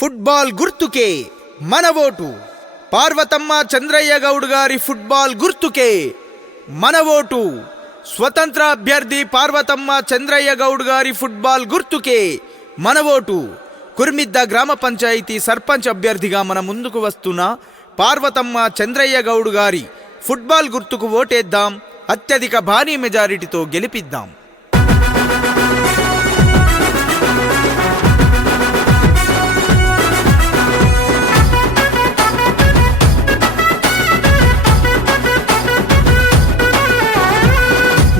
Football గుర్తుకే మన vote. Parvathamma Chandraiah Goud గారి ఫుట్బాల్ గుర్తుకే మన ఓటు. స్వతంత్ర అభ్యర్థి పార్వతమ్మ చంద్రయ్య గౌడ్ గారి ఫుట్బాల్ గుర్తుకే మన ఓటు. కుర్మిద్ద గ్రామ పంచాయతీ సర్పంచ్ అభ్యర్థిగా మన ముందుకు వస్తున్న పార్వతమ్మ చంద్రయ్య గౌడ్ గారి ఫుట్బాల్ గుర్తుకు ఓటేద్దాం. అత్యధిక భారీ మెజారిటీతో గెలిపిద్దాం.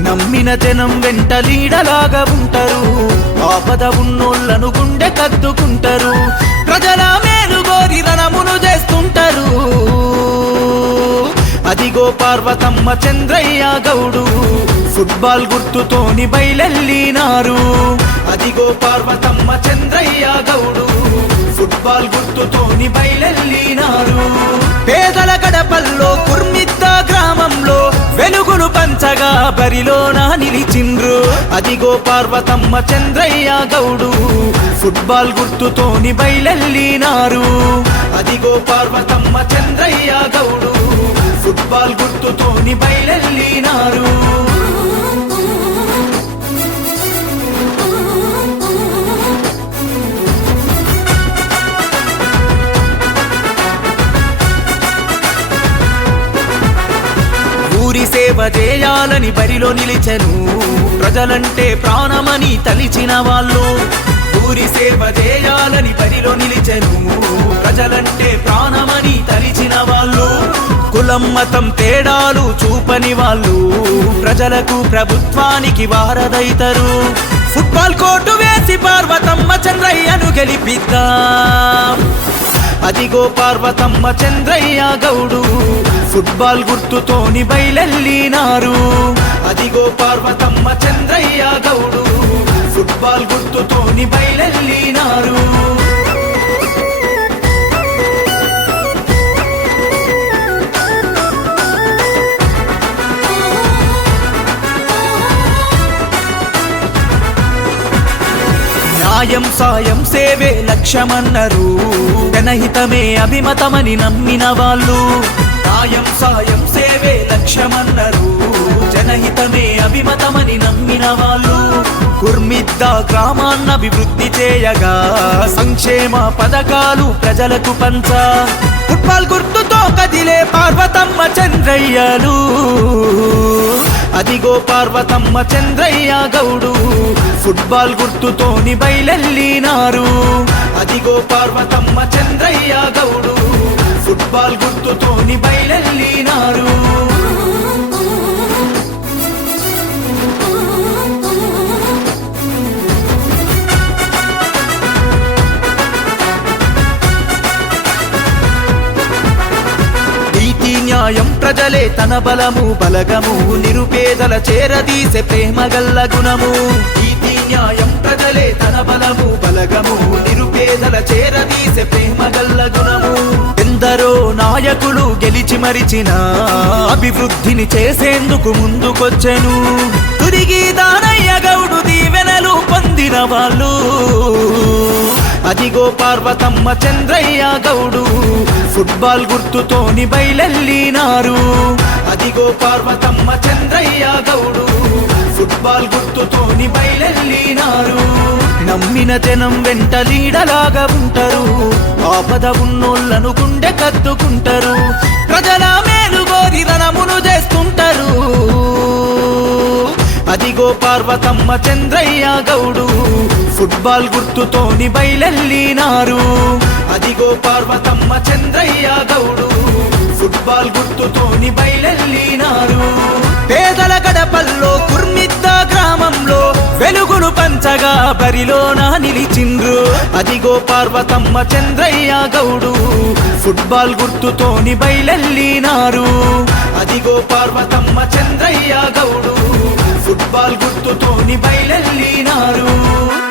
నమ్మిన జనం వెంట లీడలాగా ఉంటారు. ఆపద ఉన్నోళ్లను గుండె కద్దుకుంటారు. ప్రజల మేలు గోరి రణమును చేస్తుంటారు. అదిగో పార్వతమ్మ చంద్రయ్య గౌడు ఫుట్బాల్ గుర్తుతోని బయలెల్లినారు. అదిగో పార్వతమ్మ చంద్రయ్య గౌడు ఫుట్బాల్ గుర్తుతోని బయలెల్లినారు. పేదల గడపల్లో కుర్మిద్ద గ్రామంలో వెలుగును పంచగా బరిలోన నిలిచిండ్రు. అదిగో పార్వతమ్మ చంద్రయ్య గౌడు ఫుట్బాల్ గుర్తుతోని బయలెల్లినారు. అదిగో పార్వతమ్మ చంద్రయ్య గౌడు ఫుట్బాల్ గుర్తుతోని బయలెల్లినారు. ఊరి సేవ చేయాలని బరిలో నిలిచెను. ప్రజలంటే ప్రాణమని తలిచిన వాళ్ళు. ఊరి సేవ చేయాలని బరిలో నిలిచెను. ప్రజలంటే ప్రాణమని తలిచిన వాళ్ళు. కులం మతం తేడాలు చూపని వాళ్ళు. ప్రజలకు ప్రభుత్వానికి వారదైతరు. ఫుట్బాల్ కోర్టు వేసి పార్వతమ్మ చంద్రయ్యను గెలిపిద్దాం. అదిగో పార్వతమ్మ చంద్రయ్య గౌడు ఫుట్బాల్ గుర్తుతోని బయలెల్లినారు. అదిగో పార్వతమ్మ చంద్రయ్య గౌడు ఫుట్బాల్ గుర్తుతోని బయలెల్లినారు. న్యాయం సాయం సేవే లక్ష్యమన్నారు. జనహితమే అభిమతమని నమ్మిన వాళ్ళు. న్యాయం సాయం సేవే లక్ష్యమన్నారు. జనహితమే అభిమతమని నమ్మిన వాళ్ళు. కుర్మిద్ద గ్రామాన్ని అభివృద్ధి చేయగా సంక్షేమ పథకాలు ప్రజలకు పంచా. ఫుట్బాల్ గుర్తుతో కదిలే పార్వతమ్మ చంద్రయ్యలు. అదిగో పార్వతమ్మ చంద్రయ్య గౌడు ఫుట్బాల్ గుర్తుతోని బయలెల్లినారు. అదిగో పార్వతమ్మ చంద్రయ్య గౌడు ఫుట్బాల్ గుర్తుతోని బయలెల్లినారు. న్యాయం ప్రజలే తన బలము బలగము. నిరుపేదల చేరదీసే ప్రేమ గల్ల గుణము. నీతి న్యాయం ప్రజలే తన బలము బలగము. నిరుపేదల చేరదీసే ప్రేమ గల్ల గుణము. ఎందరో నాయకులు గెలిచి మరిచిన అభివృద్ధిని చేసేందుకు ముందుకొచ్చెను. తిరిగి దానయ్య గౌడు దీవెనలు పొందిన వాళ్ళు. అదిగో పార్వతమ్మ చంద్రయ్య గౌడు ఫుట్బాల్ గుర్తుతోని బయలెల్లినారు. అదిగో పార్వతమ్మ చంద్రయ్య గౌడు ఫుట్బాల్ గుర్తుతోని బయలెల్లినారు. నమ్మిన జనం వెంట లీడలాగా ఉంటారు. ఆపద ఉన్నోళ్లను గుండె కద్దుకుంటారు. ప్రజల మేలు గోరి రణమును చేస్తుంటారు. అదిగో పార్వతమ్మ చంద్రయ్య గౌడు ఫుట్బాల్ గుర్తుతోని బయలెల్లినారు. అదిగో పార్వతమ్మ చంద్రయ్య గౌడు ఫుట్బాల్ గుర్తుతోని బయలెల్లినారు. పేదల గడపల్లో కుర్మిద్ద గ్రామంలో వెలుగును పంచగా బరిలోన నిలిచిండ్రు. అదిగో పార్వతమ్మ చంద్రయ్య గౌడు ఫుట్బాల్ గుర్తుతోని బయలెల్లినారు. అదిగో పార్వతమ్మ చంద్రయ్య గౌడు ఫుట్బాల్ గుర్తుతోని బయలెల్లినారు.